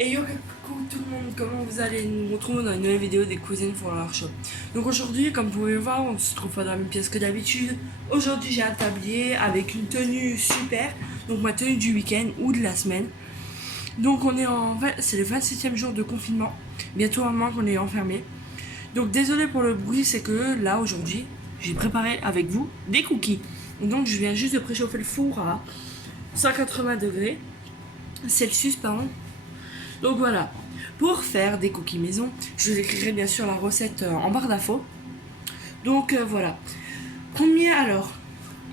Et yo, coucou tout le monde, comment vous allez? Nous nous retrouvons dans une nouvelle vidéo des cousines for leur shop. Donc aujourd'hui, comme vous pouvez voir, on se trouve pas dans la même pièce que d'habitude. Aujourd'hui, j'ai un tablier avec une tenue super, donc ma tenue du week-end ou de la semaine. Donc c'est le 27e jour de confinement, bientôt un mois qu'on est enfermé. Donc désolé pour le bruit, c'est que là aujourd'hui, j'ai préparé avec vous des cookies. Donc je viens juste de préchauffer le four à 180 degrés Celsius, pardon. Donc voilà, pour faire des cookies maison, je vous écrirai bien sûr la recette en barre d'infos. Donc voilà. Combien alors?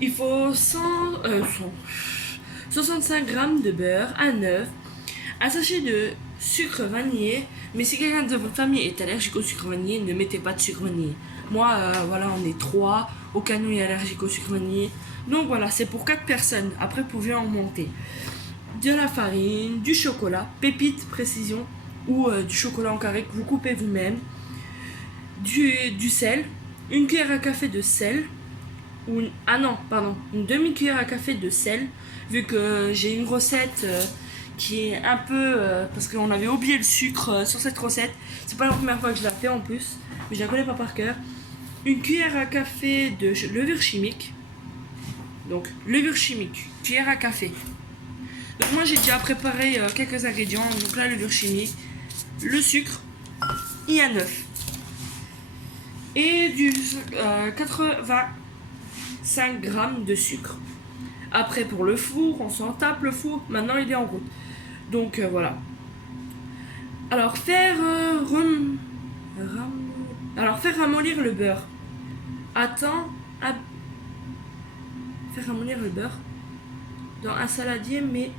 Il faut 65 g de beurre, un œuf, un sachet de sucre vanillé. Mais si quelqu'un de votre famille est allergique au sucre vanillé, ne mettez pas de sucre vanillé. Moi, voilà, on est 3. Aucun nous est allergique au sucre vanillé. Donc voilà, c'est pour 4 personnes. Après, vous pouvez en monter. De la farine, du chocolat, pépite précision, ou du chocolat en carré que vous coupez vous-même, du sel, une cuillère à café de sel, une demi-cuillère à café de sel, vu que j'ai une recette qui est un peu... parce qu'on avait oublié le sucre sur cette recette, c'est pas la première fois que je la fais en plus, mais je la connais pas par cœur. Une cuillère à café de levure chimique, donc levure chimique, cuillère à café. Donc moi j'ai déjà préparé quelques ingrédients, donc la levure chimique, le sucre et un œuf. Et du 85 g de sucre. Après pour le four, on s'en tape le four, maintenant il est en route. Donc voilà. Alors faire ramollir le beurre. Faire ramollir le beurre dans un saladier, mais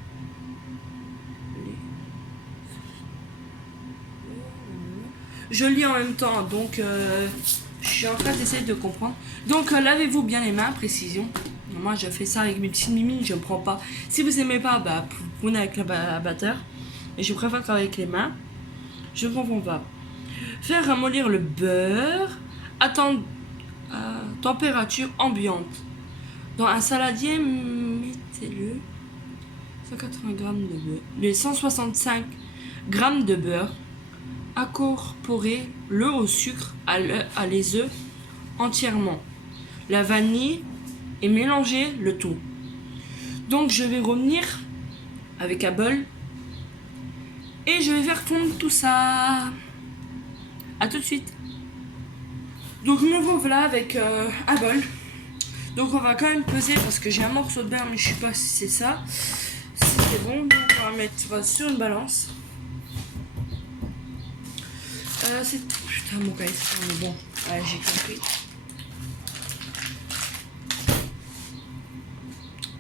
je lis en même temps, donc je suis en train d'essayer de comprendre. Donc lavez-vous bien les mains, précision. Moi je fais ça avec mes petites mimines, je ne prends pas. Si vous n'aimez pas, vous prenez avec le batteur. Et je préfère travailler avec les mains. Je ne comprends pas. Faire ramollir le beurre. Attendre à température ambiante. Dans un saladier, mettez-le 180 g de beurre. Les 165 g de beurre. Incorporez-le au sucre, à les œufs entièrement, la vanille et mélangez le tout. Donc je vais revenir avec un bol et je vais faire fondre tout ça. A tout de suite. Donc me revoilà avec un bol. Donc on va quand même peser parce que j'ai un morceau de beurre mais je sais pas si c'est ça. Si c'est bon, donc on va mettre sur une balance. C'est tout. Putain, mon cahier, c'est bon. Ouais, j'ai compris.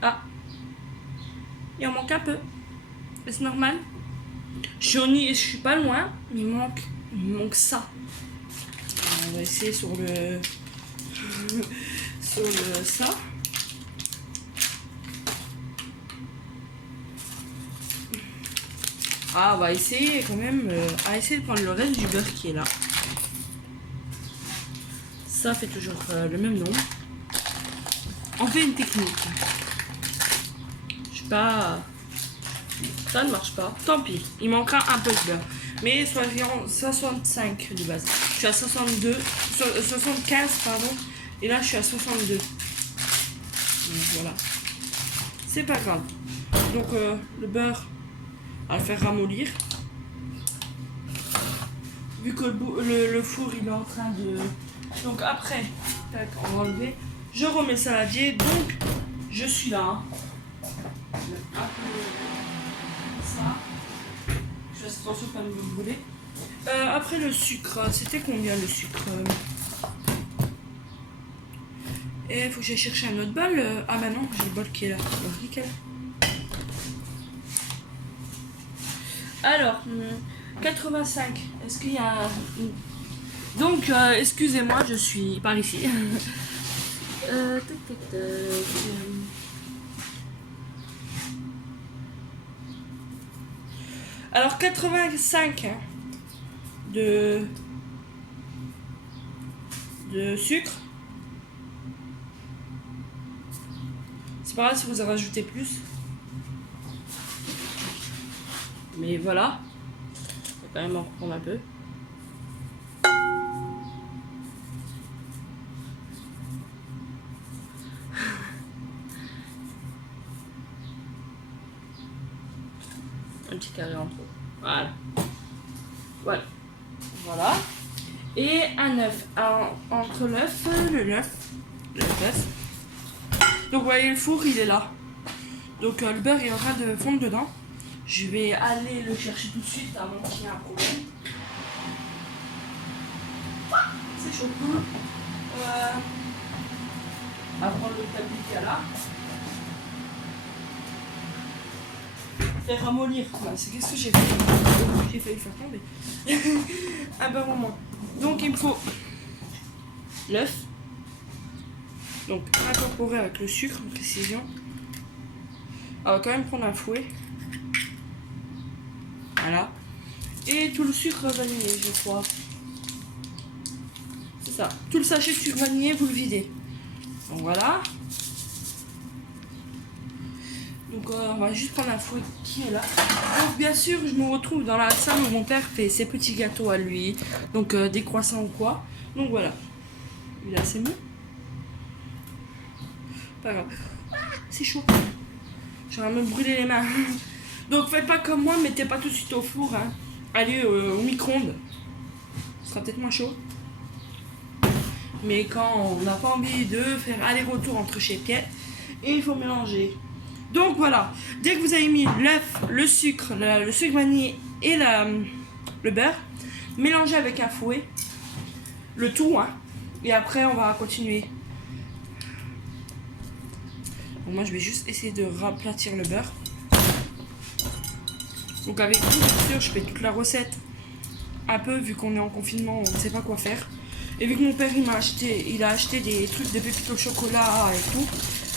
Ah, il en manque un peu. Mais c'est normal. Je suis pas loin, mais il manque ça. On va essayer sur le ça. Ah, on va essayer quand même essayer de prendre le reste du beurre qui est là. Ça fait toujours le même nombre. On fait une technique. Je sais pas. Ça ne marche pas. Tant pis. Il manquera un peu de beurre. Mais soyons 65 de base. Je suis à 75 pardon. Et là je suis à 62. Donc voilà. C'est pas grave. Donc le beurre, on va le faire ramollir. Vu que le four il est en train de... Donc après, tac, on va enlever. Je remets le saladier. Donc je suis là. Hein. Un peu ça. Je fais attention comme vous voulez. Après le sucre, c'était combien le sucre? Et il faut que j'aille chercher un autre bol. Ah bah non, j'ai le bol qui est là. Bon, nickel. Alors, 85. Est-ce qu'il y a... Donc, excusez-moi, je suis par ici. Alors, 85 de sucre. C'est pas grave si vous en rajoutez plus. Mais voilà. quand même en reprendre un peu. Un petit carré entre eux. Voilà. Voilà. Voilà. Et un œuf. Alors, entre l'œuf, l'œuf. Donc, vous voyez, le four, il est là. Donc, le beurre est en train de fondre dedans. Je vais aller le chercher tout de suite avant qu'il y ait un problème. C'est chaud. On va prendre le tablier qu'il y a là. Faire ramollir. C'est qu'est-ce que j'ai fait? J'ai failli faire tomber. Un beurre au moins. Donc il me faut l'œuf. Donc incorporé avec le sucre en précision. On va quand même prendre un fouet. Voilà. Et tout le sucre vanillé, je crois. C'est ça. Tout le sachet de sucre vanillé, vous le videz. Donc voilà. Donc on va juste prendre un fouet qui est là. Donc bien sûr, je me retrouve dans la salle où mon père fait ses petits gâteaux à lui. Donc des croissants ou quoi. Donc voilà. Il est assez mou. Pas grave. Ah, c'est chaud. J'aurais me brûler les mains. Donc faites pas comme moi, mettez pas tout de suite au four. Hein. Allez au micro-ondes. Ce sera peut-être moins chaud. Mais quand on n'a pas envie de faire aller-retour entre chez Pierre, il faut mélanger. Donc voilà, dès que vous avez mis l'œuf, le sucre vanillé et le beurre, mélangez avec un fouet, le tout, hein, et après on va continuer. Donc moi je vais juste essayer de raplatir le beurre. Donc avec vous, bien sûr, je fais toute la recette, un peu vu qu'on est en confinement, on ne sait pas quoi faire. Et vu que mon père il a acheté des trucs de pépites au chocolat et tout,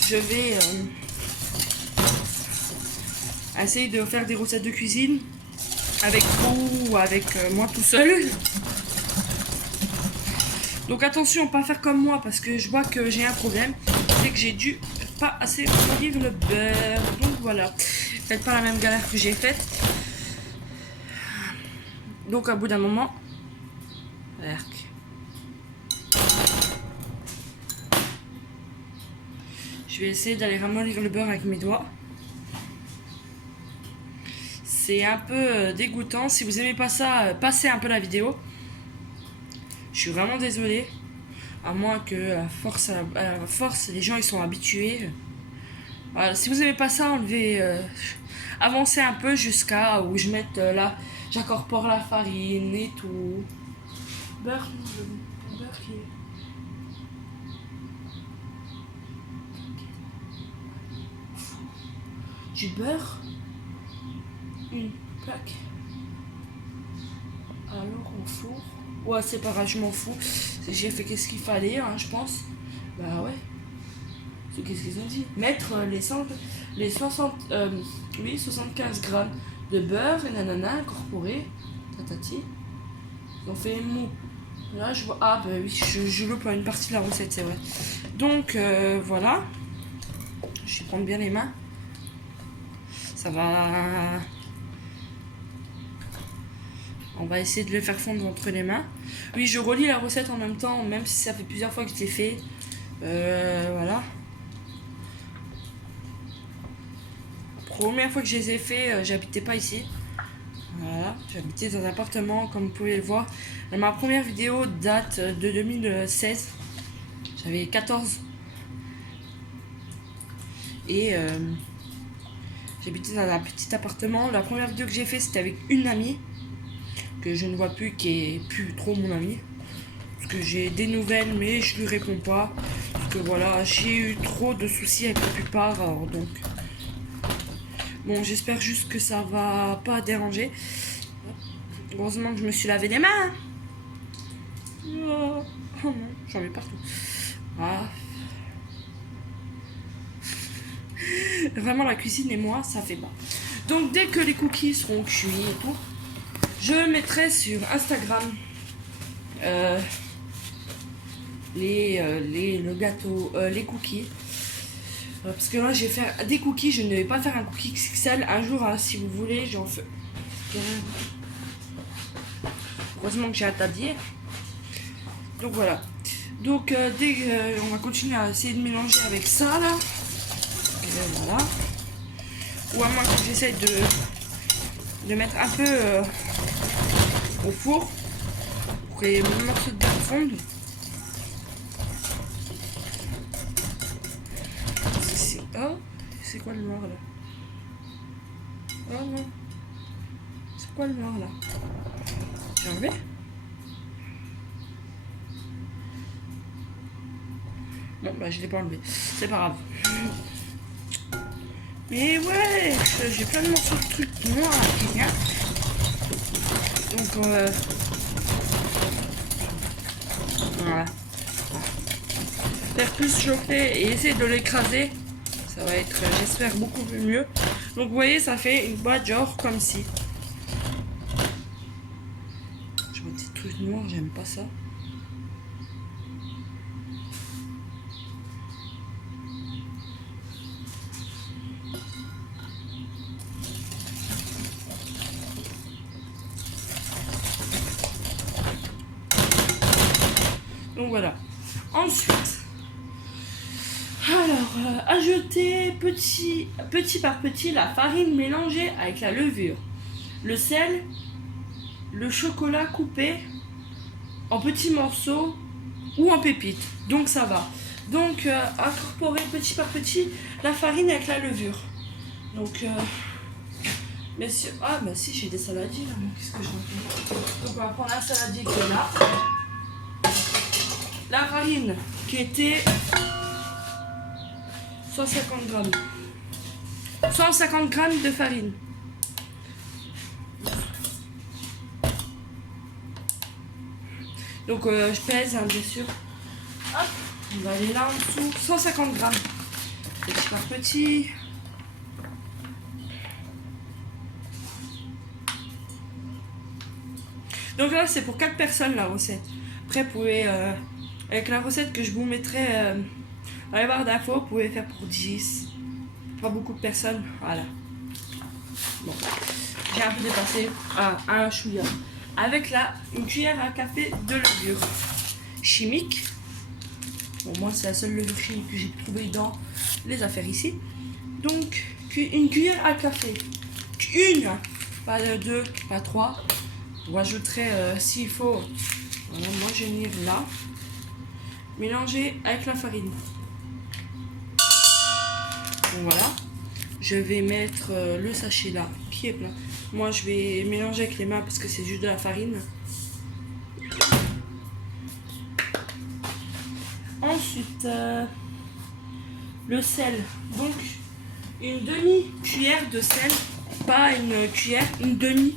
je vais essayer de faire des recettes de cuisine avec vous ou avec moi tout seul. Donc attention, pas faire comme moi parce que je vois que j'ai un problème, c'est que j'ai dû pas assez refroidir le beurre. Donc voilà, faites pas la même galère que j'ai faite. Donc à bout d'un moment, je vais essayer d'aller ramollir le beurre avec mes doigts. C'est un peu dégoûtant. Si vous aimez pas ça, passez un peu la vidéo. Je suis vraiment désolée. À moins que à force, les gens ils sont habitués. Voilà, si vous aimez pas ça, enlevez, avancez un peu jusqu'à où je mette là, j'incorpore la farine et tout. Beurre, beurre qui est... Du beurre, une plaque. Alors on fourre. Ouais, c'est pas grave, je m'en fous. J'ai fait qu'est-ce qu'il fallait, hein, je pense. Bah ouais. C'est qu'est-ce qu'ils ont dit. Mettre les 75 grammes de beurre et nanana incorporé. Tatati. Ils ont fait mou. Là je vois. Ah bah oui, je loupe une partie de la recette, c'est vrai. Donc voilà. Je vais prendre bien les mains. Ça va. On va essayer de le faire fondre entre les mains. Oui, je relis la recette en même temps, même si ça fait plusieurs fois que je l'ai fait. Voilà. Première fois que je les ai fait, j'habitais pas ici. Voilà, j'habitais dans un appartement, comme vous pouvez le voir. Ma première vidéo date de 2016. J'avais 14. Et j'habitais dans un petit appartement. La première vidéo que j'ai fait, c'était avec une amie que je ne vois plus, qui est plus trop mon amie. Parce que j'ai des nouvelles, mais je lui réponds pas. Parce que voilà, j'ai eu trop de soucis avec la plupart. Alors donc, bon, j'espère juste que ça va pas déranger. Heureusement que je me suis lavé les mains. Oh non, j'en mets partout. Ah. Vraiment, la cuisine et moi, ça fait pas. Donc, dès que les cookies seront cuits et tout, je mettrai sur Instagram le gâteau, les cookies. Parce que là, je vais faire des cookies. Je ne vais pas faire un cookie XXL un jour, hein, si vous voulez. J'en fais. Heureusement que j'ai un tablier. Donc voilà. Donc on va continuer à essayer de mélanger avec ça là. Et voilà. Ou à moins que j'essaye de mettre un peu au four pour que les morceaux de viande fondent. Oh, c'est quoi le noir là? Oh non. C'est quoi le noir là? J'ai enlevé? Bon bah je l'ai pas enlevé. C'est pas grave. Mais ouais, j'ai plein de morceaux de trucs noirs qui viennent. Donc voilà. Faire plus chauffer et essayer de l'écraser. Ça va être, j'espère, beaucoup mieux. Donc vous voyez, ça fait une boîte genre comme ci. Je vois des trucs noirs, j'aime pas ça. Donc voilà. Ensuite, alors, ajouter petit par petit la farine mélangée avec la levure, le sel, le chocolat coupé en petits morceaux ou en pépites. Donc ça va. Donc incorporer petit par petit la farine avec la levure. Donc messieurs, ah bah si j'ai des saladiers là, qu'est-ce que je fais? Donc on va prendre un saladier qui est là. La farine qui était 150 grammes. 150 grammes de farine. Donc je pèse hein, bien sûr. Hop, on va aller là en dessous. 150 grammes. Petit par petit. Donc là c'est pour 4 personnes la recette. Après vous pouvez, avec la recette que je vous mettrai dans la barre d'infos, vous pouvez faire pour 10. Pas beaucoup de personnes. Voilà. Bon. J'ai un peu dépassé à un chouïa. Avec là, une cuillère à café de levure chimique. Bon, moi, c'est la seule levure chimique que j'ai trouvée dans les affaires ici. Donc, une cuillère à café. Une, pas deux, pas trois. On rajouterai s'il faut. Voilà, moi, je vais venir là. Mélanger avec la farine. Donc voilà. Je vais mettre le sachet là, qui est plein. Moi, je vais mélanger avec les mains parce que c'est juste de la farine. Ensuite, le sel. Donc, une demi-cuillère de sel. Pas une cuillère, une demi.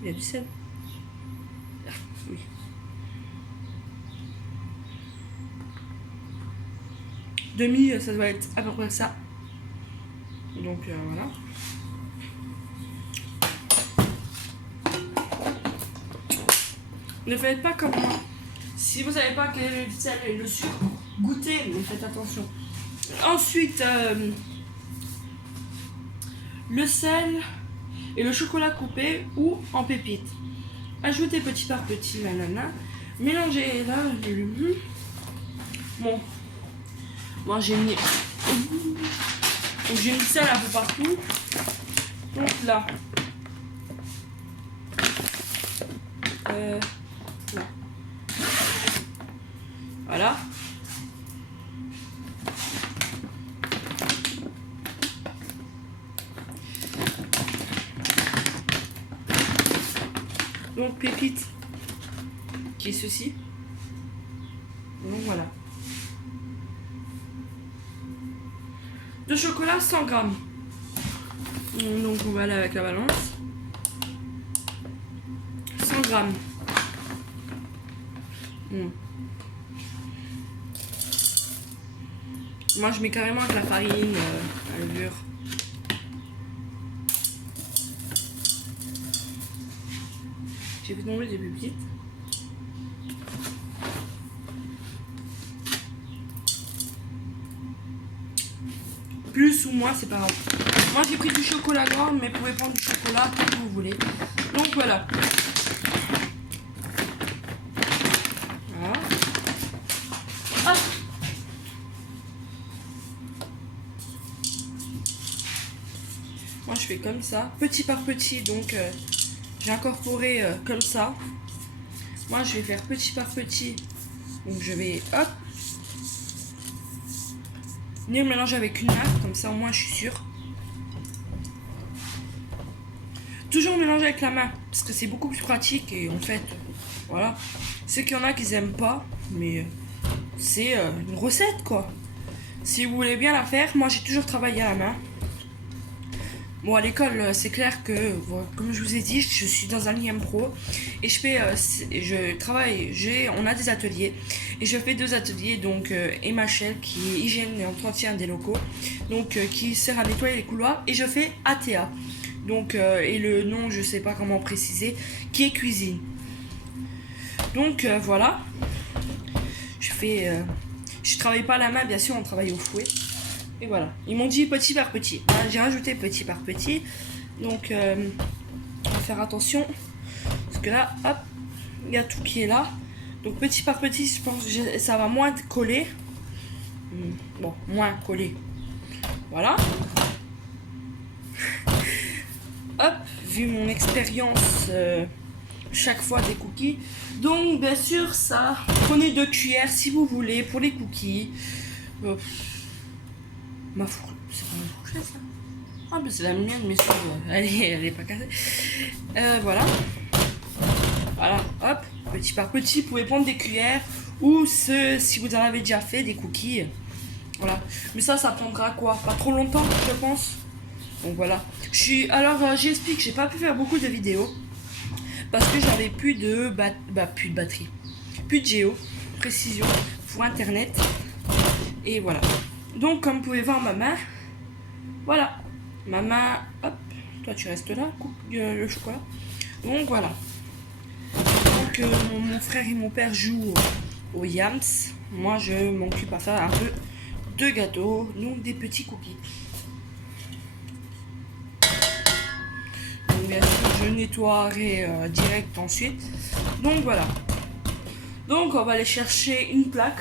Il y a du sel. Ah, oui. Demi, ça doit être à peu près ça. Donc, voilà. Ne faites pas comme moi. Si vous savez pas quel est le sel et le sucre, goûtez, mais faites attention. Ensuite, le sel et le chocolat coupé ou en pépites. Ajoutez petit par petit, nanana. Mélangez là. Bon, moi j'ai mis. Donc j'ai mis le sel un peu partout. Donc là. Là. Voilà. Donc pépite, qui est ceci. Donc voilà. De chocolat 100 grammes. Donc on va aller avec la balance. 100 grammes. Moi je mets carrément avec la farine, la levure. J'ai fait tomber des pépites. Plus ou moins, c'est pas grave. Moi j'ai pris du chocolat noir, mais vous pouvez prendre du chocolat comme vous voulez. Donc voilà. fais comme ça, petit par petit. Donc j'ai incorporé comme ça. Moi je vais faire petit par petit. Donc je vais hop venir mélanger avec une main, comme ça au moins je suis sûre. Toujours mélanger avec la main, parce que c'est beaucoup plus pratique et en fait, voilà. C'est qu'il y en a qui n'aiment pas, mais c'est une recette quoi. Si vous voulez bien la faire, moi j'ai toujours travaillé à la main. Bon, à l'école, c'est clair que, comme je vous ai dit, je suis dans un IM Pro et je travaille, on a des ateliers et je fais 2 ateliers, donc MHL qui est hygiène et entretien des locaux, donc qui sert à nettoyer les couloirs, et je fais ATA, donc et le nom je sais pas comment préciser, qui est cuisine. Donc voilà, je travaille pas à la main, bien sûr, on travaille au fouet. Et voilà, ils m'ont dit petit par petit. J'ai rajouté petit par petit. Donc, on va faire attention. Parce que là, hop, il y a tout qui est là. Donc, petit par petit, je pense que ça va moins coller. Bon, moins coller. Voilà. Hop, vu mon expérience chaque fois des cookies. Donc, bien sûr, ça, prenez 2 cuillères si vous voulez pour les cookies. C'est pas ma fourchette ça? Ah mais c'est la mienne, mais elle est pas cassée. Voilà. Voilà, hop, petit par petit, vous pouvez prendre des cuillères ou si vous en avez déjà fait des cookies. Voilà. Mais ça prendra quoi? Pas trop longtemps, je pense. Donc voilà. J'explique, j'ai pas pu faire beaucoup de vidéos parce que j'avais plus de batterie, plus de géo, précision pour internet. Et voilà. Donc comme vous pouvez voir ma main, voilà, ma main, hop, toi tu restes là, coupe le chocolat. Donc voilà. Donc mon frère et mon père jouent au Yams. Moi je m'occupe à faire un peu de gâteaux, donc des petits cookies. Donc bien sûr je nettoierai direct ensuite. Donc voilà. Donc on va aller chercher une plaque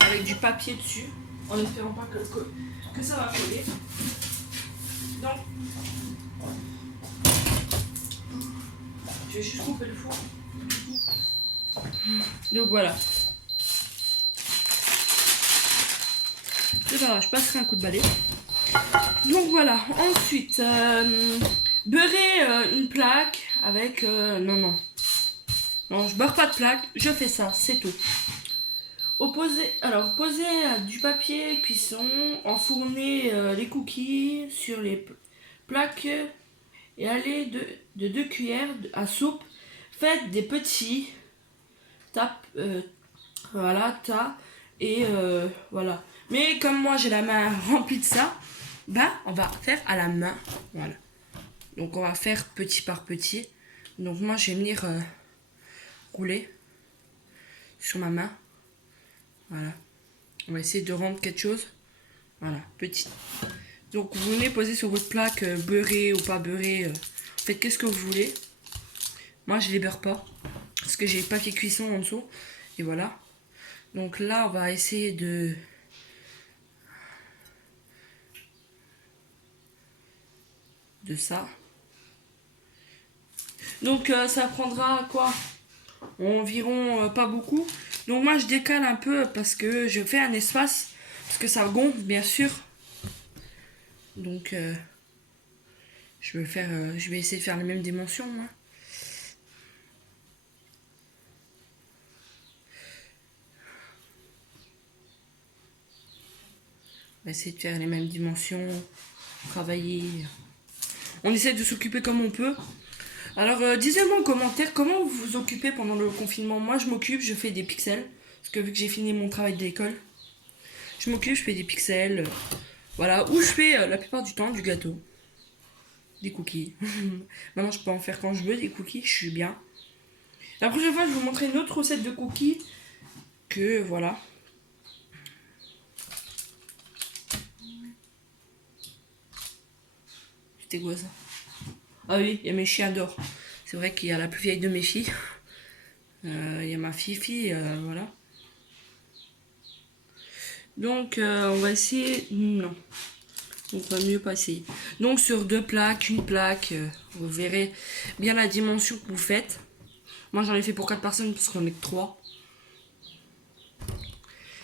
avec du papier dessus, en espérant pas que ça va coller. Donc, je vais juste couper le four. Donc voilà. C'est pas grave, je passerai un coup de balai. Donc voilà. Ensuite, beurrer une plaque avec... non, je beurre pas de plaque. Je fais ça, c'est tout. Poser du papier cuisson, enfourner les cookies sur les plaques et aller de 2 cuillères à soupe. Faites des petits voilà, et voilà. Mais comme moi j'ai la main remplie de ça, on va faire à la main, voilà. Donc on va faire petit par petit. Donc moi je vais venir rouler sur ma main. Voilà. On va essayer de rendre quelque chose. Voilà, petit. Donc vous venez poser sur votre plaque, beurrée ou pas beurrée. Faites qu'est-ce que vous voulez. Moi je les beurre pas. Parce que j'ai le papier cuisson en dessous. Et voilà. Donc là on va essayer de... ça. Donc ça prendra quoi? Environ pas beaucoup. Donc moi je décale un peu parce que je fais un espace. Parce que ça gonfle bien sûr. Donc je vais essayer de faire les mêmes dimensions moi. On va essayer de faire les mêmes dimensions. Travailler. On essaie de s'occuper comme on peut. Alors dites-moi en commentaire comment vous vous occupez pendant le confinement. Moi je m'occupe, je fais des pixels. Parce que vu que j'ai fini mon travail de l'école, je m'occupe, je fais des pixels. Voilà, ou je fais la plupart du temps du gâteau. Des cookies. Maintenant je peux en faire quand je veux des cookies, je suis bien. La prochaine fois je vais vous montrer une autre recette de cookies. Que voilà. C'était quoi ça? Ah oui, il y a mes chiens d'or. C'est vrai qu'il y a la plus vieille de mes filles. Il y a ma fille, voilà. Donc on va essayer... Non. Donc on va mieux passer. Donc sur 2 plaques, une plaque, vous verrez bien la dimension que vous faites. Moi j'en ai fait pour 4 personnes parce qu'on est que 3.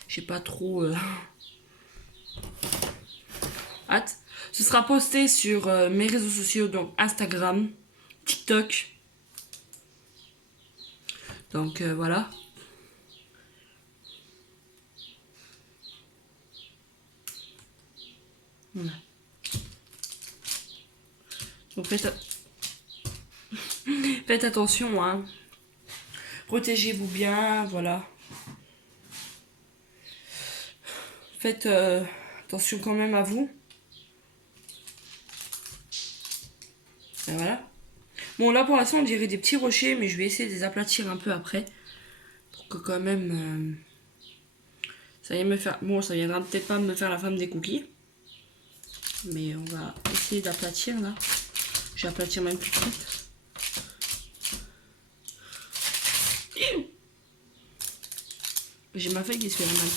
J'ai pas trop hâte. Ce sera posté sur mes réseaux sociaux, donc Instagram, TikTok. Donc voilà. Voilà. Donc faites attention, hein. Protégez-vous bien, voilà. Faites attention quand même à vous. Et voilà. Bon, là pour l'instant on dirait des petits rochers, mais je vais essayer de les aplatir un peu après. Pour que quand même ça vienne me faire. Bon, ça viendra peut-être pas me faire la femme des cookies. Mais on va essayer d'aplatir là. Je vais aplatir même tout de suite. J'ai ma feuille qui se fait mal.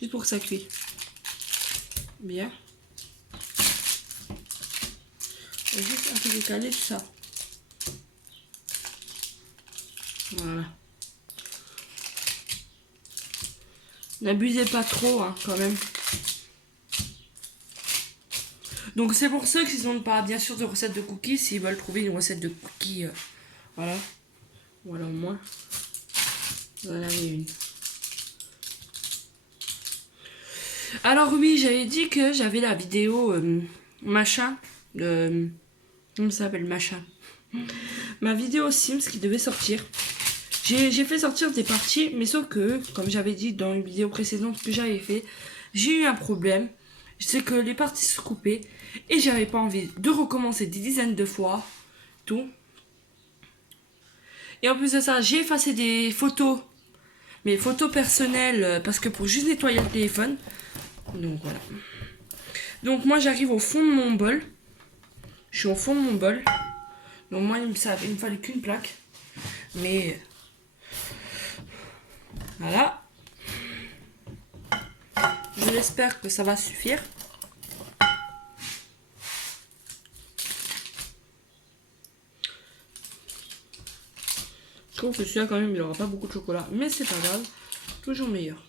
Juste pour que ça cuise. Bien. Et juste un peu décaler tout ça. Voilà. N'abusez pas trop, hein, quand même. Donc c'est pour ceux qui n'ont pas bien sûr de recette de cookies, s'ils veulent trouver une recette de cookies, voilà. Voilà au moins. Voilà une. Alors oui, j'avais dit que j'avais la vidéo machin. Comment ça s'appelle machin? Ma vidéo Sims qui devait sortir. J'ai fait sortir des parties, mais sauf que, comme j'avais dit dans une vidéo précédente que j'avais fait, j'ai eu un problème. C'est que les parties se coupaient et j'avais pas envie de recommencer des dizaines de fois tout. Et en plus de ça, j'ai effacé des photos, mes photos personnelles, parce que pour juste nettoyer le téléphone. Donc voilà. Donc moi j'arrive au fond de mon bol. Je suis au fond de mon bol. Donc moi il me fallait qu'une plaque. Mais voilà. Je l'espère que ça va suffire. Je trouve que celui-là quand même il n'aura pas beaucoup de chocolat. Mais c'est pas grave. Toujours meilleur.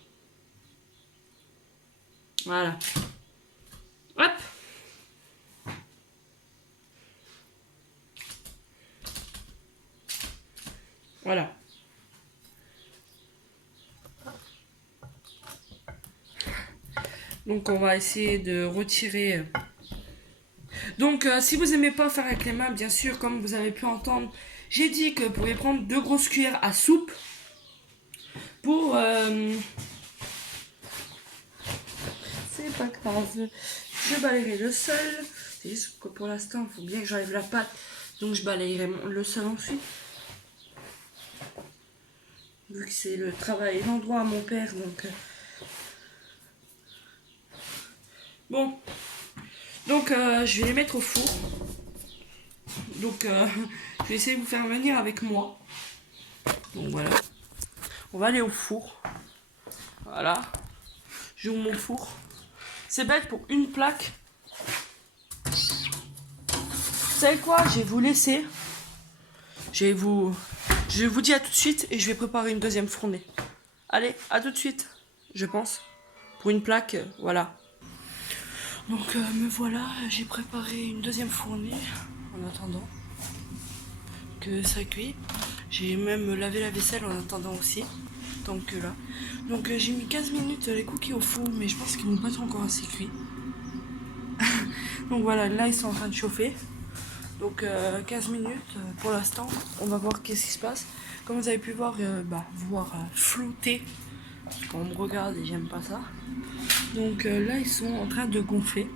Voilà. Hop. Voilà. Donc on va essayer de retirer. Donc si vous aimez pas faire avec les mains, bien sûr, comme vous avez pu entendre, j'ai dit que vous pouvez prendre 2 grosses cuillères à soupe pour... C'est pas grave. Je balayerai le sol. C'est juste que pour l'instant, il faut bien que j'enlève la pâte. Donc je balayerai le sol ensuite. Vu que c'est le travail, l'endroit à mon père, donc... Bon. Donc je vais les mettre au four. Donc je vais essayer de vous faire venir avec moi. Donc voilà. On va aller au four. Voilà. J'ouvre mon four. C'est bête pour une plaque. Vous savez quoi? Je vais vous laisser. Je vous dis à tout de suite et je vais préparer une deuxième fournée. Allez, à tout de suite, je pense. Pour une plaque, voilà. Donc me voilà, j'ai préparé une deuxième fournée en attendant que ça cuit. J'ai même lavé la vaisselle en attendant aussi. Tant que là. Donc j'ai mis 15 minutes les cookies au four, mais je pense qu'ils n'ont pas encore assez cuit. Donc voilà, là ils sont en train de chauffer. Donc 15 minutes pour l'instant. On va voir qu'est-ce qui se passe. Comme vous avez pu voir, flouter. Quand on me regarde et j'aime pas ça. Donc là ils sont en train de gonfler.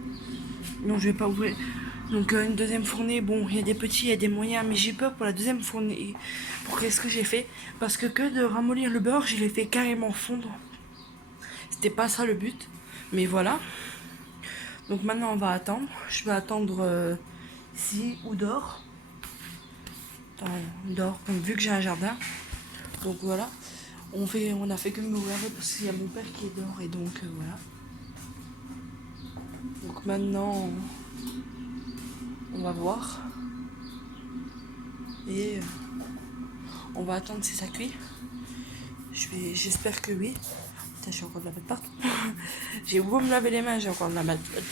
Donc je vais pas ouvrir. Donc une deuxième fournée, bon il y a des petits, il y a des moyens, mais j'ai peur pour la deuxième fournée. Pour qu'est-ce que j'ai fait? Parce que de ramollir le beurre, je l'ai fait carrément fondre. C'était pas ça le but. Mais voilà. Donc maintenant on va attendre. Je vais attendre ici ou dehors. Dehors, vu que j'ai un jardin. Donc voilà. On a fait que me regarder parce qu'il y a mon père qui est dehors et donc voilà. Donc maintenant, on va voir. Et on va attendre si ça cuit. J'espère que oui. Putain, j'ai encore de la pâte partout. J'ai beau me laver les mains, j'ai encore de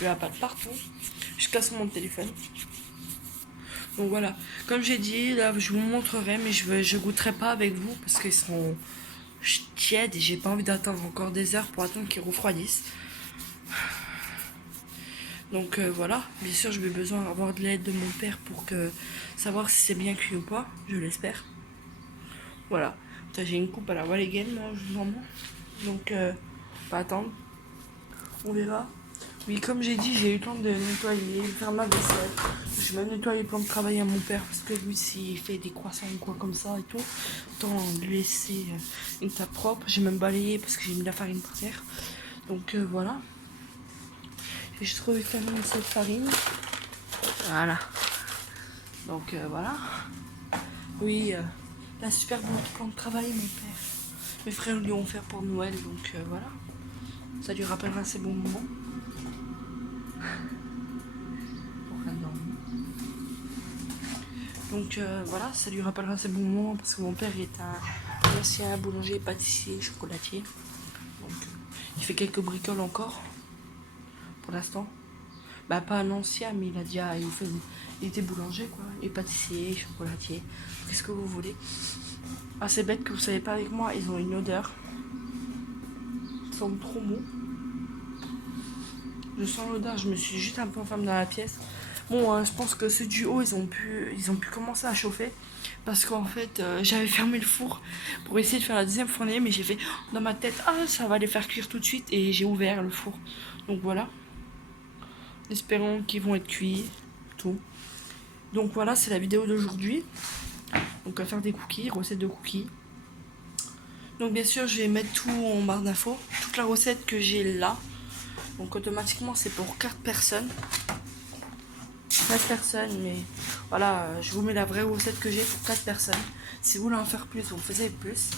la pâte partout. Je casse mon téléphone. Donc voilà. Comme j'ai dit, là, je vous montrerai, mais je goûterai pas avec vous parce qu'ils sont tièdes et j'ai pas envie d'attendre encore des heures pour attendre qu'ils refroidissent. Donc voilà. Bien sûr, je vais besoin d'avoir de l'aide de mon père pour savoir si c'est bien cuit ou pas. Je l'espère. Voilà. J'ai une coupe à la Walligen, là, je vous en montre. Donc, on va attendre. On verra. Oui, comme j'ai dit, j'ai eu le temps de nettoyer, faire ma vaisselle. Je vais nettoyer le plan de travail à mon père parce que lui, s'il fait des croissants ou quoi comme ça et tout, autant lui laisser une table propre. J'ai même balayé parce que j'ai mis la farine par terre. Donc voilà. J'ai juste refaire cette farine. Voilà. Donc voilà. Oui, la super bon plan de travail, mon père. Mes frères lui ont fait pour Noël, donc voilà. Ça lui rappellera ces bons moments. Donc voilà, ça lui rappellera ces bons moments parce que mon père est un ancien boulanger, pâtissier, chocolatier. Donc il fait quelques bricoles encore pour l'instant. Bah pas un ancien, mais il a déjà, il était boulanger quoi, et pâtissier, chocolatier, qu'est-ce que vous voulez. Ah c'est bête que vous savez pas avec moi, ils ont une odeur. Ils sont trop mous. Je sens l'odeur, je me suis juste un peu enfermée dans la pièce. Bon, je pense que ceux du haut, ils ont pu commencer à chauffer. Parce qu'en fait, j'avais fermé le four pour essayer de faire la deuxième fournée. Mais j'ai fait dans ma tête, ah, ça va les faire cuire tout de suite. Et j'ai ouvert le four. Donc voilà. Espérons qu'ils vont être cuits. Tout. Donc voilà, c'est la vidéo d'aujourd'hui. Donc à faire des cookies, recette de cookies. Donc bien sûr, je vais mettre tout en barre d'infos. Toute la recette que j'ai là. Donc automatiquement, c'est pour 4 personnes. 4 personnes, mais voilà, je vous mets la vraie recette que j'ai pour 4 personnes. Si vous voulez en faire plus, vous faites plus.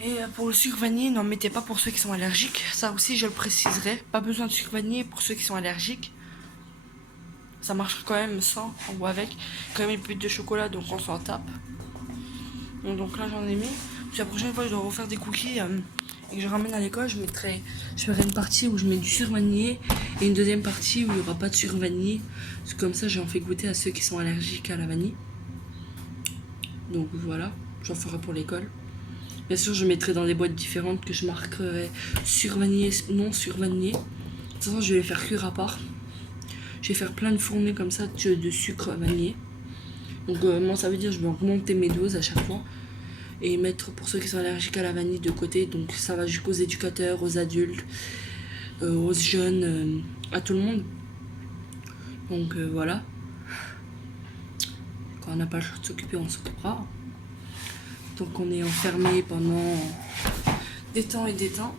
Et pour le sucre vanillé, n'en mettez pas pour ceux qui sont allergiques. Ça aussi, je le préciserai. Pas besoin de sucre vanillé pour ceux qui sont allergiques. Ça marche quand même sans, on boit avec. Quand même une pute de chocolat, donc on s'en tape. Donc là, j'en ai mis. Puis la prochaine fois, je dois refaire des cookies et que je ramène à l'école. Je ferai une partie où je mets du sucre vanillé et une deuxième partie où il n'y aura pas de sucre vanillé. Comme ça, j'en fais goûter à ceux qui sont allergiques à la vanille. Donc voilà, j'en ferai pour l'école. Bien sûr, je mettrai dans des boîtes différentes que je marquerai sucre vanillé, non sucre vanillé. De toute façon, je vais les faire cuire à part. Je vais faire plein de fournées comme ça de sucre vanillé. Donc moi, ça veut dire que je vais augmenter mes doses à chaque fois. Et mettre pour ceux qui sont allergiques à la vanille de côté. Donc ça va jusqu'aux éducateurs, aux adultes, aux jeunes, à tout le monde. Donc voilà. Quand on n'a pas le choix de s'occuper, on s'occupera. Donc on est enfermé pendant des temps et des temps.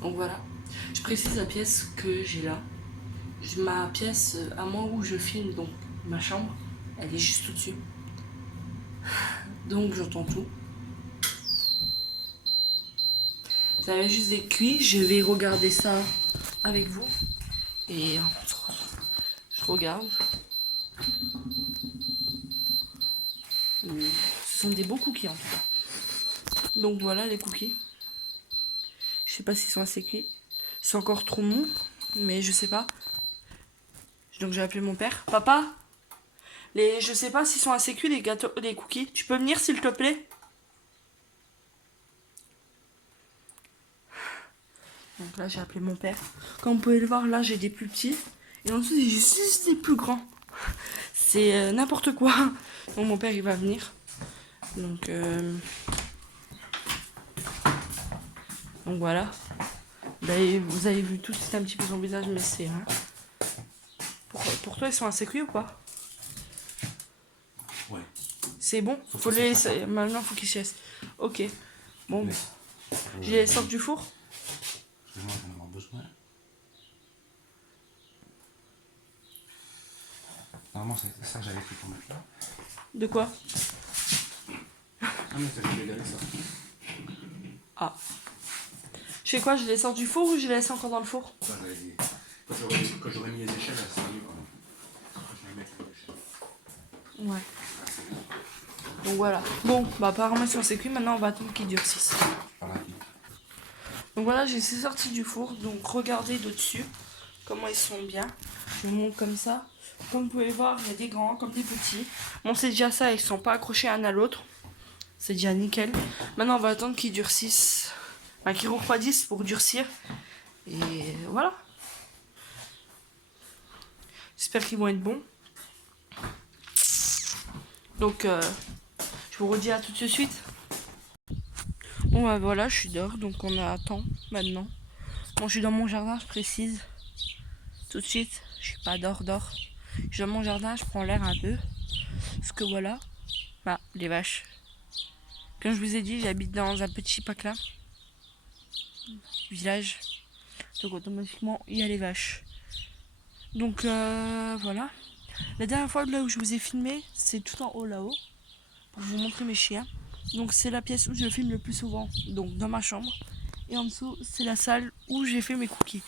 Donc voilà. Je précise la pièce que j'ai là. Ma pièce à moi où je filme, donc ma chambre, elle est juste au-dessus. Donc j'entends tout. Ça va juste des cuits. Je vais regarder ça avec vous. Et je regarde. Ce sont des beaux cookies en tout cas. Donc voilà les cookies. Je sais pas s'ils sont assez cuits. Ils sont encore trop mous. Mais je sais pas. Donc j'ai appelé mon père. Papa, je sais pas s'ils sont assez cuits les gâteaux, les cookies. Tu peux venir s'il te plaît? Donc là j'ai appelé mon père. Comme vous pouvez le voir, là j'ai des plus petits. Et en dessous j'ai juste des plus grands. C'est n'importe quoi. Donc mon père il va venir. Donc voilà. Vous avez vu tout, c'est un petit peu son visage, mais c'est... Hein. Pour toi, ils sont assez cuits ou pas? Ouais. C'est bon. Faut les laisser. Maintenant, faut qu'ils se laissent. Ok. Bon. Mais, je les sors du four. Moi, j'en ai avoir besoin. Normalement, ça j'avais pris pour mettre là. De quoi? Ah, mais t'as fait égaler ça. Ah. Je fais quoi? Je les sors du four ou je les laisse encore dans le four? Quoi, j'avais dit. Quand j'aurais mis les échelles, ça serait mieux quand même. Je vais mettre les échelles. Ouais. Donc voilà. Bon, bah apparemment si on s'est cuit, maintenant on va attendre qu'ils durcissent. Voilà. Donc voilà, j'ai sorti du four. Donc regardez d'au-dessus comment ils sont bien. Je vous montre comme ça. Comme vous pouvez voir, il y a des grands comme des petits. Bon, c'est déjà ça, ils sont pas accrochés un à l'autre. C'est déjà nickel. Maintenant, on va attendre qu'ils durcissent. Enfin, qu'ils refroidissent pour durcir. Et voilà. J'espère qu'ils vont être bons. Donc, je vous redis à tout de suite. Bon, bah voilà, je suis dehors. Donc, on attend maintenant. Bon, je suis dans mon jardin, je précise. Tout de suite. Je suis pas dehors. Je suis dans mon jardin, je prends l'air un peu. Parce que voilà. Bah, les vaches. Comme je vous ai dit, j'habite dans un petit patelin. Village. Donc, automatiquement, il y a les vaches. Donc, voilà. La dernière fois là où je vous ai filmé, c'est tout en haut là-haut. Pour vous montrer mes chiens. Donc, c'est la pièce où je filme le plus souvent. Donc, dans ma chambre. Et en dessous, c'est la salle où j'ai fait mes cookies.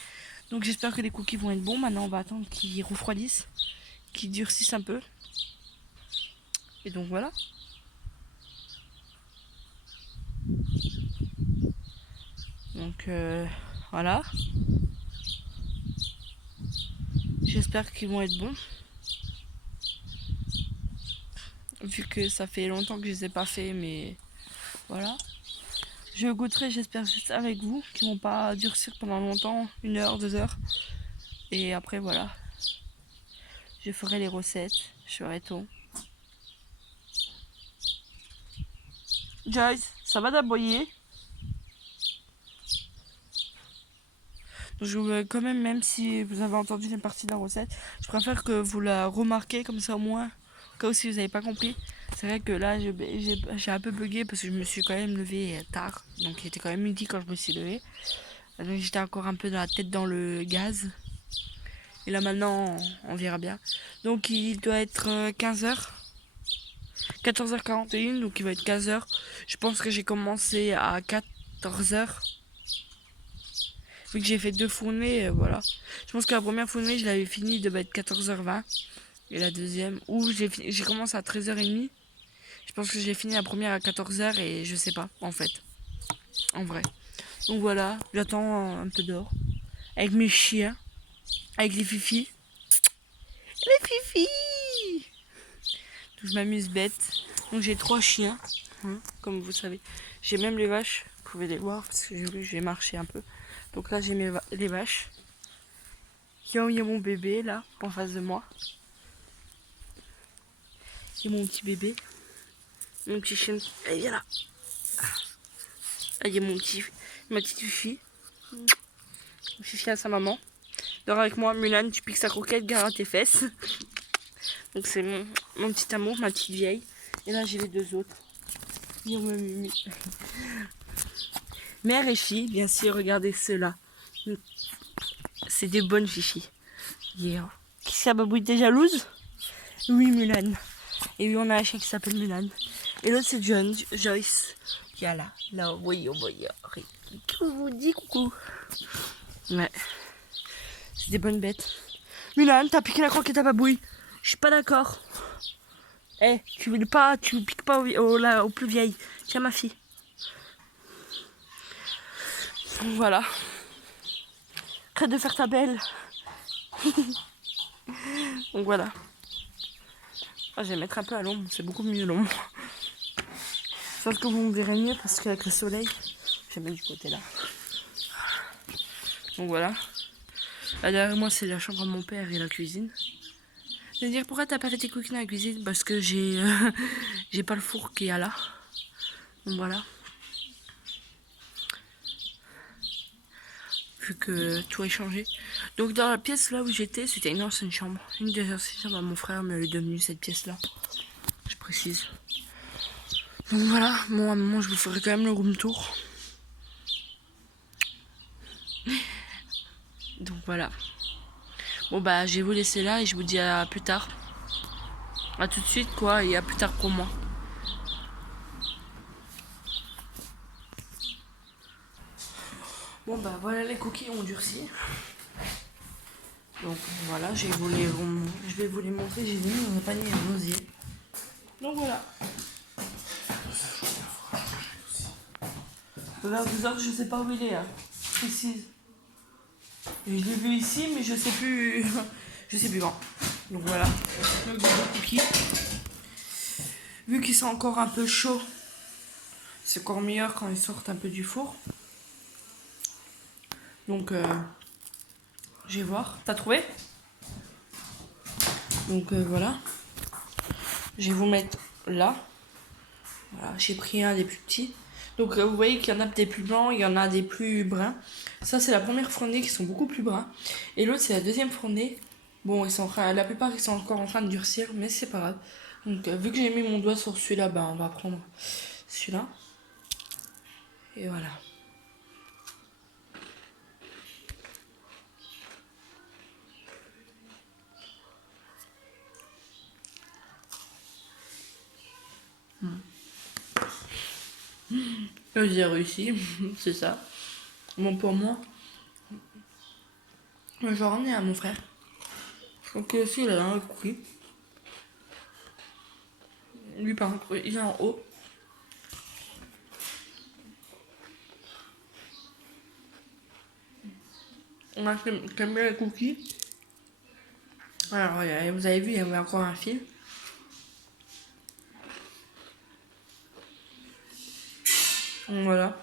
Donc, j'espère que les cookies vont être bons. Maintenant, on va attendre qu'ils refroidissent. Qu'ils durcissent un peu. Et donc, voilà. Donc, voilà. J'espère qu'ils vont être bons. Vu que ça fait longtemps que je les ai pas fait, mais voilà. Je goûterai, j'espère, juste avec vous, qui vont pas durcir pendant longtemps, 1 heure, 2 heures. Et après, voilà. Je ferai les recettes, je ferai tout. Joyce, ça va d'aboyer? Quand même si vous avez entendu une partie de la recette, je préfère que vous la remarquez comme ça au moins. Au cas où si vous n'avez pas compris. C'est vrai que là, j'ai un peu bugué parce que je me suis quand même levé tard. Donc il était quand même midi quand je me suis levé. Donc j'étais encore un peu dans la tête dans le gaz. Et là maintenant, on verra bien. Donc il doit être 15h. 14h41, donc il va être 15h. Je pense que j'ai commencé à 14h. Vu que j'ai fait 2 fournées, voilà. Je pense que la première fournée, je l'avais fini, devait être 14h20. Et la deuxième, où j'ai commencé à 13h30. Je pense que j'ai fini la première à 14h et je sais pas, en fait. En vrai. Donc voilà, j'attends un peu dehors. Avec mes chiens. Avec les fifis. Les fifis! Donc je m'amuse bête. Donc j'ai 3 chiens, hein, comme vous savez. J'ai même les vaches, vous pouvez les voir parce que j'ai marché un peu. Donc là j'ai les vaches. Il y a mon bébé là, en face de moi. Il y a mon petit bébé. Mon petit chien. Allez, viens là. Là, il y a ma petite fifi. Fifi à sa maman. Dors avec moi, Mulan, tu piques sa croquette, garde à tes fesses. Donc c'est mon petit amour, ma petite vieille. Et là j'ai les 2 autres. Mère et fille, bien sûr, regardez ceux-là. C'est des bonnes fifis. Yeah. Qui ça, Babouille, t'es jalouse? Oui, Mulan. Et oui, on a un chien qui s'appelle Mulan. Et l'autre, c'est Joyce. Qui est là. Là, oui, oh boy. Coucou, dis coucou. Ouais. C'est des bonnes bêtes. Mulan, t'as piqué la croquette à Babouille. Je suis pas d'accord. Eh, tu piques pas aux plus vieilles. Tiens, ma fille. Donc voilà. Arrête de faire ta belle. Donc voilà. Je vais mettre un peu à l'ombre, c'est beaucoup mieux l'ombre. Sauf que vous me verrez mieux parce qu'avec le soleil, je vais mettre du côté là. Donc voilà. Là derrière moi, c'est la chambre de mon père et la cuisine. Je vais dire pourquoi t'as pas fait tes cookies dans la cuisine? Parce que j'ai pas le four qui est là. Donc voilà. Vu que tout est changé. Donc dans la pièce là où j'étais, c'était une ancienne chambre. Une des anciennes chambres à mon frère me l'est devenue cette pièce là. Je précise. Donc voilà, bon à un moment je vous ferai quand même le room tour. Donc voilà. Bon bah je vais vous laisser là et je vous dis à plus tard. À tout de suite quoi et à plus tard pour moi. Bon bah voilà, les cookies ont durci. Donc voilà, je vais vous les montrer. J'ai mis dans un panier à osier. Donc voilà. Le verre de autres, je sais pas où il est là. Précise. Et je l'ai vu ici, mais je sais plus. Je sais plus quand. Donc voilà. Le cookies. Vu qu'ils sont encore un peu chauds, c'est encore meilleur quand ils sortent un peu du four. Donc je vais voir. T'as trouvé? Donc voilà. Je vais vous mettre là. Voilà, j'ai pris un des plus petits. Donc vous voyez qu'il y en a des plus blancs, il y en a des plus bruns. Ça c'est la première fournée qui sont beaucoup plus bruns. Et l'autre c'est la deuxième fournée. Bon, la plupart ils sont encore en train de durcir, mais c'est pas grave. Donc vu que j'ai mis mon doigt sur celui-là, bah on va prendre celui-là. Et voilà. J'ai réussi, c'est ça. Bon, pour moi, je vais ramener à mon frère. Je crois que aussi il a un cookie. Lui, par contre, il est en haut. On a quand même bien les cookies. Alors, vous avez vu, il y avait encore un fil. Donc, voilà.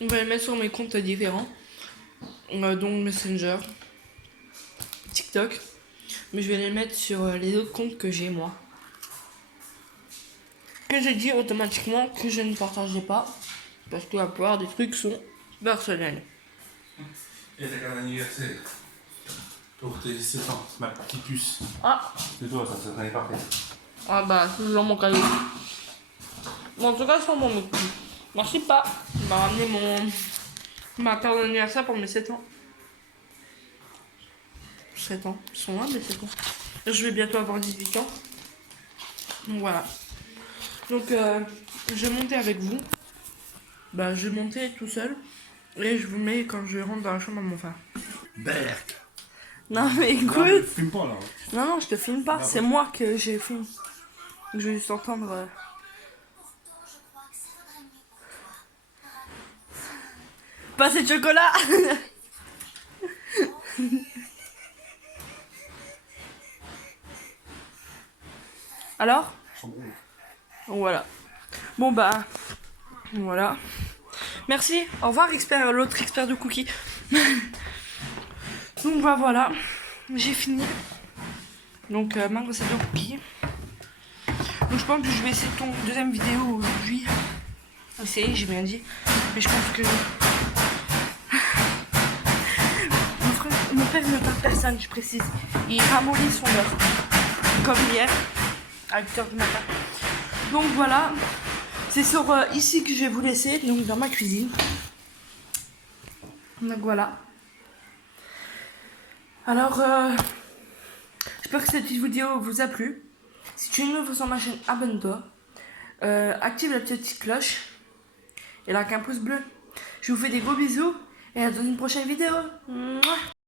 On va les mettre sur mes comptes différents. Donc Messenger, TikTok. Mais je vais les mettre sur les autres comptes que j'ai moi. Que j'ai dit automatiquement que je ne partageais pas. Parce que la plupart des trucs sont personnels. Et t'as qu'un anniversaire. Pour tes 7 ans, ma petite puce. Ah, C'est toi, ça t'en est parfait. ah bah, c'est dans mon cadeau. Bon, en tout cas, c'est mon mec. Merci pas. Il m'a ramené ma carte d'anniversaire pour mes 7 ans. 7 ans. Ils sont loin mes 7 ans. Je vais bientôt avoir 18 ans. Donc voilà. Donc je vais monter avec vous. Bah je vais monter tout seul. Et je vous mets quand je rentre dans la chambre de mon frère. Berk. Non mais Non, écoute. mais fume pas là. Non, je te filme pas. C'est moi que j'ai filmé. Je vais juste entendre. Pas de chocolat. Alors? Voilà. Bon bah voilà. Merci. Au revoir expert, l'autre expert de cookies. Donc bah voilà. J'ai fini. Donc ma recette de cookies. Donc je pense que je vais essayer ton deuxième vidéo aujourd'hui. Essayer, j'ai bien dit. Mais je pense que mon père ne parle personne, je précise. Il ramollit son beurre. Comme hier, à 8h du matin. Donc voilà. C'est sur ici que je vais vous laisser, donc dans ma cuisine. Donc voilà. Alors, j'espère que cette petite vidéo vous a plu. Si tu es nouveau sur ma chaîne, abonne-toi. Active la petite cloche. Et like un pouce bleu. Je vous fais des gros bisous. Et à dans une prochaine vidéo. Mouah.